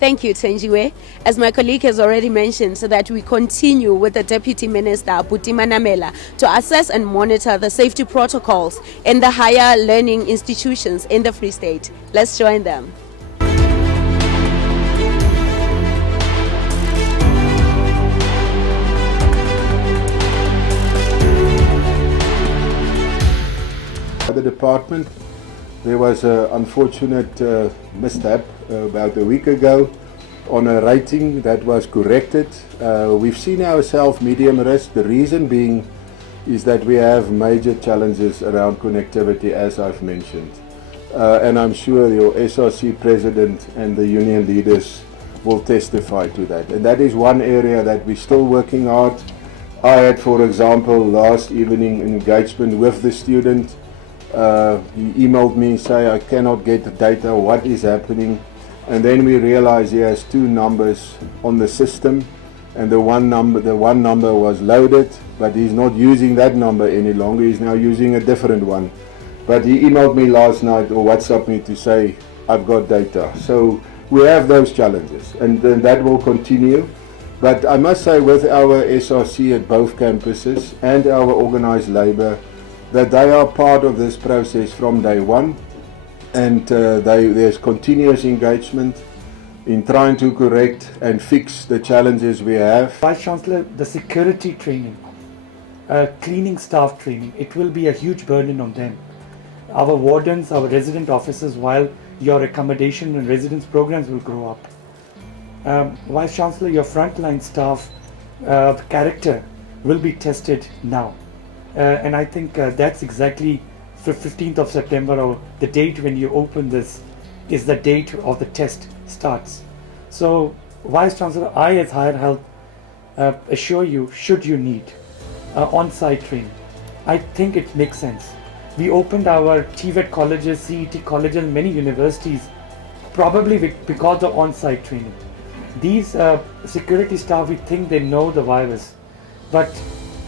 Thank you, Thenjiwe. As my colleague has already mentioned, so that we continue with the Deputy Minister, Buti Manamela, to assess and monitor the safety protocols in the higher learning institutions in the Free State. Let's join them. The department, there was an unfortunate mishap about a week ago on a rating that was corrected. We've seen ourselves medium risk. The reason being is that we have major challenges around connectivity, as I've mentioned. And I'm sure your SRC president and the union leaders will testify to that. And that is one area that we're still working hard. I had, for example, last evening an engagement with the student. He emailed me, say I cannot get the data, what is happening? And then we realized he has two numbers on the system, and the one number was loaded, but he's not using that number any longer. He's now using a different one. But he emailed me last night or WhatsApp me to say I've got data. So we have those challenges, and then that will continue. But I must say, with our SRC at both campuses and our organized labor, that they are part of this process from day one, and there's continuous engagement in trying to correct and fix the challenges we have. Vice Chancellor, the security training, cleaning staff training, it will be a huge burden on them. Our wardens, our resident officers, while your accommodation and residence programs will grow up. Vice Chancellor, your frontline staff character will be tested now. And I think that's exactly the 15th of September, or the date when you open this, is the date of the test starts. So, Vice Chancellor, I as Higher Health assure you, should you need on-site training, I think it makes sense. We opened our TVET colleges, CET colleges, many universities, probably because of on-site training. These security staff, we think they know the virus,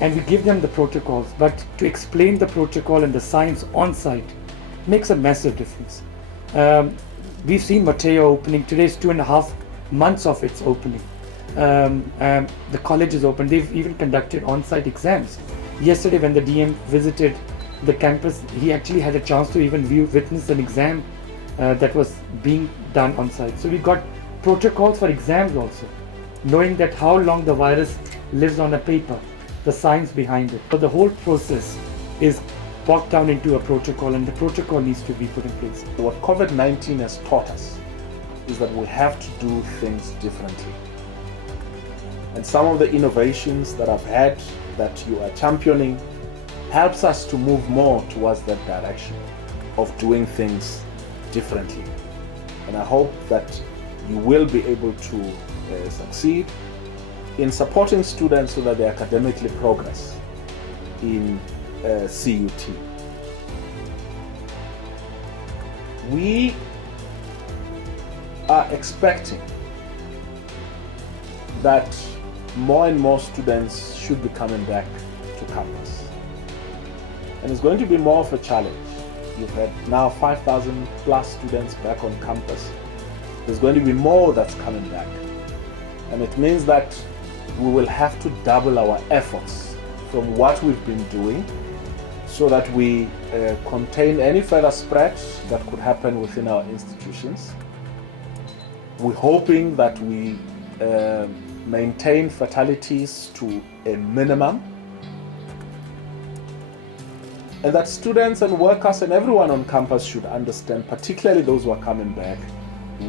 and we give them the protocols, but to explain the protocol and the science on site makes a massive difference. We've seen Mateo opening. Today's 2.5 months of its opening. The college is open. They've even conducted on-site exams. Yesterday when the DM visited the campus, he actually had a chance to even witness an exam that was being done on site. So we got protocols for exams also, knowing that how long the virus lives on a paper, the science behind it. So the whole process is walked down into a protocol, and the protocol needs to be put in place. What COVID-19 has taught us is that we have to do things differently. And some of the innovations that I've had, that you are championing, helps us to move more towards that direction of doing things differently. And I hope that you will be able to succeed in supporting students so that they academically progress in CUT. We are expecting that more and more students should be coming back to campus. And it's going to be more of a challenge. You've had now 5,000 plus students back on campus. There's going to be more that's coming back. And it means that we will have to double our efforts from what we've been doing so that we contain any further spread that could happen within our institutions. We're hoping that we maintain fatalities to a minimum, and that students and workers and everyone on campus should understand, particularly those who are coming back,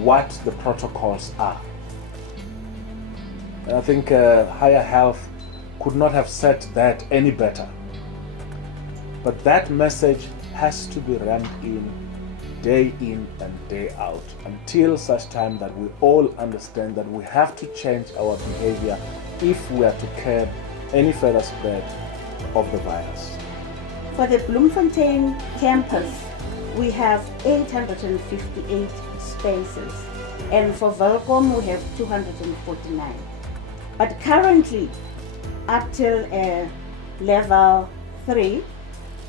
what the protocols are. And I think Higher Health could not have said that any better. But that message has to be rammed in and day out, until such time that we all understand that we have to change our behavior if we are to curb any further spread of the virus. For the Bloemfontein campus, we have 858 spaces, and for Welkom we have 249. But currently, up till level 3,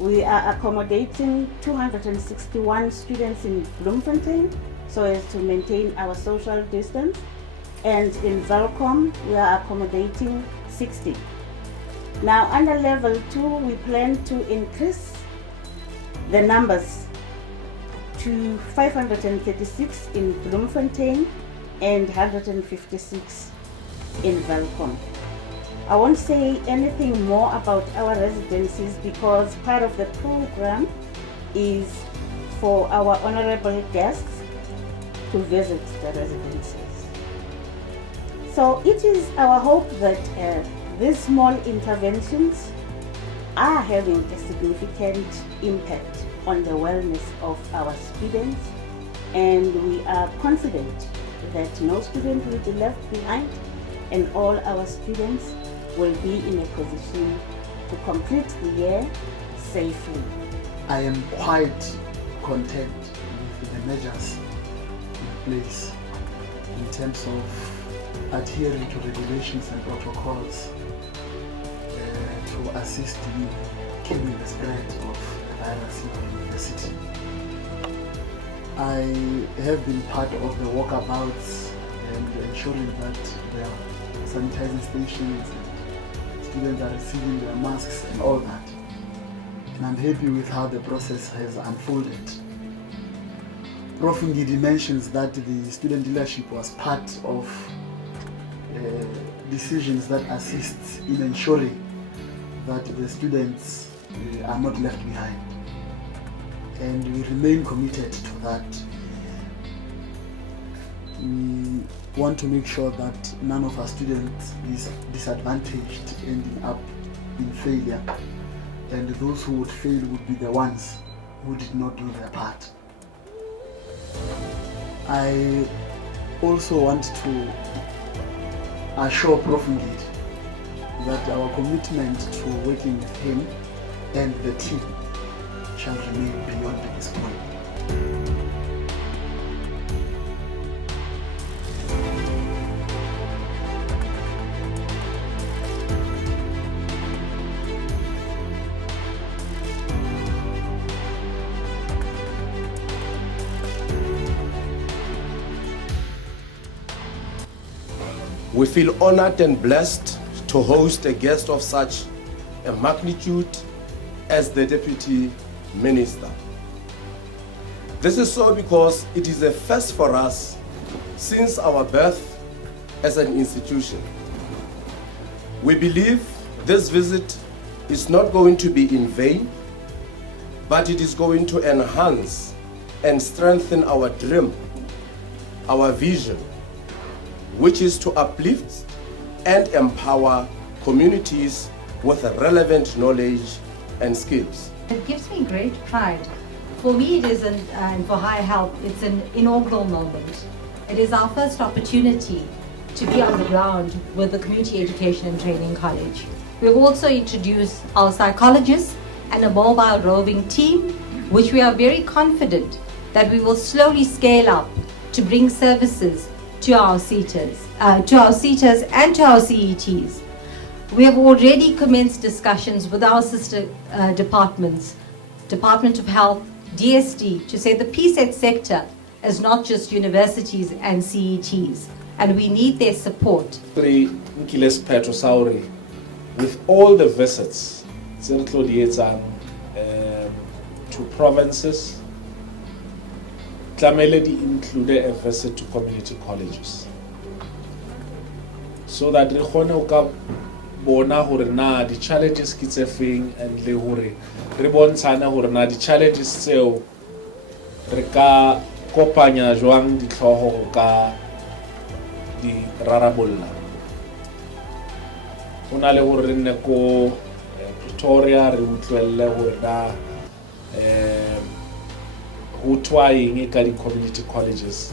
we are accommodating 261 students in Bloemfontein, so as to maintain our social distance. And in Welcome, we are accommodating 60. Now, under level 2, we plan to increase the numbers to 536 in Bloemfontein and 156 in Welcome. I won't say anything more about our residencies because part of the program is for our honorable guests to visit the residencies. So it is our hope that these small interventions are having a significant impact on the wellness of our students, and we are confident that no student will be left behind and all our students will be in a position to complete the year safely. I am quite content with the measures in place in terms of adhering to regulations and protocols to assist in killing the spread of the virus in the city. I have been part of the walkabouts and ensuring that there are sanitizing stations and students are receiving their masks and all that. And I'm happy with how the process has unfolded. Prof. Ngidi mentions that the student leadership was part of decisions that assist in ensuring that the students are not left behind. And we remain committed to that. We want to make sure that none of our students is disadvantaged, ending up in failure. And those who would fail would be the ones who did not do their part. I also want to assure Prof. Ngidi that our commitment to working with him and the team shall remain beyond this point. We feel honored and blessed to host a guest of such a magnitude as the Deputy Minister. This is so because it is a first for us since our birth as an institution. We believe this visit is not going to be in vain, but it is going to enhance and strengthen our dream, our vision, which is to uplift and empower communities with relevant knowledge and skills. It gives me great pride. For me, it is, and for High Health, it's an inaugural moment. It is our first opportunity to be on the ground with the Community Education and Training College. We've also introduced our psychologists and a mobile roving team, which we are very confident that we will slowly scale up to bring services to our seaters and to our CETs. We have already commenced discussions with our sister departments, Department of Health, DSD, to say the PSET sector is not just universities and CETs, and we need their support. Nkiles Petrosauri, with all the visits to provinces, Tlamele included a visit to community colleges, so that re kgone ho ka bona hore na di challenges ke tse feng, and le hore re bontshane hore na di challenges tseo re ka kopanya jwang ditlhogo ka di rarabolla. Ho na le hore re nne ko Pretoria re utlwelle hore na who trying community colleges.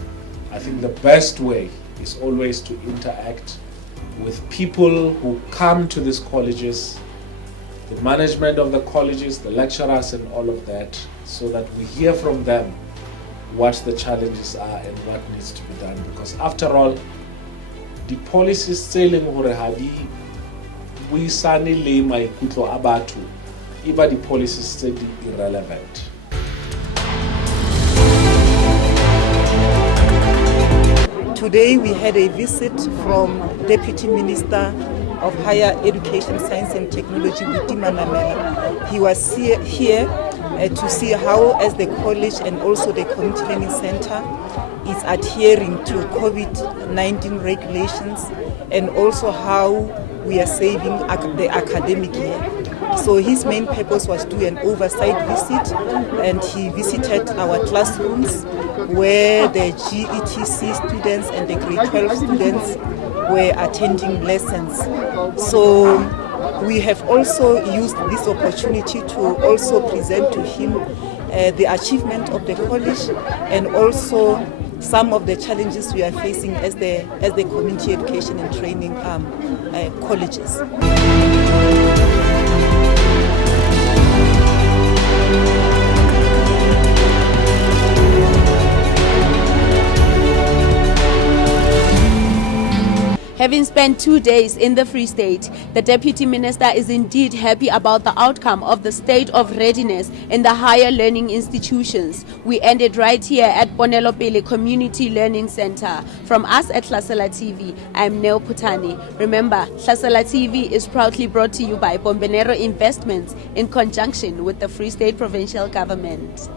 I think the best way is always to interact with people who come to these colleges, the management of the colleges, the lecturers and all of that, so that we hear from them what the challenges are and what needs to be done. Because after all, the policies selling hore ha di buisane le maikutlo a batho, iba the policies tse di irrelevant. Today we had a visit from Deputy Minister of Higher Education, Science and Technology, Butima Namela. He was here to see how, as the college and also the Community Learning Center, is adhering to COVID-19 regulations, and also how we are saving the academic year. So his main purpose was to do an oversight visit, and he visited our classrooms where the GETC students and the grade 12 students were attending lessons. So we have also used this opportunity to also present to him the achievement of the college and also some of the challenges we are facing as the community education and training colleges. Having spent 2 days in the Free State, the Deputy Minister is indeed happy about the outcome of the state of readiness in the higher learning institutions. We ended right here at Ponelopele Community Learning Center. From us at Hlasela TV, I'm Neo Putani. Remember, Hlasela TV is proudly brought to you by Bombenero Investments in conjunction with the Free State Provincial Government.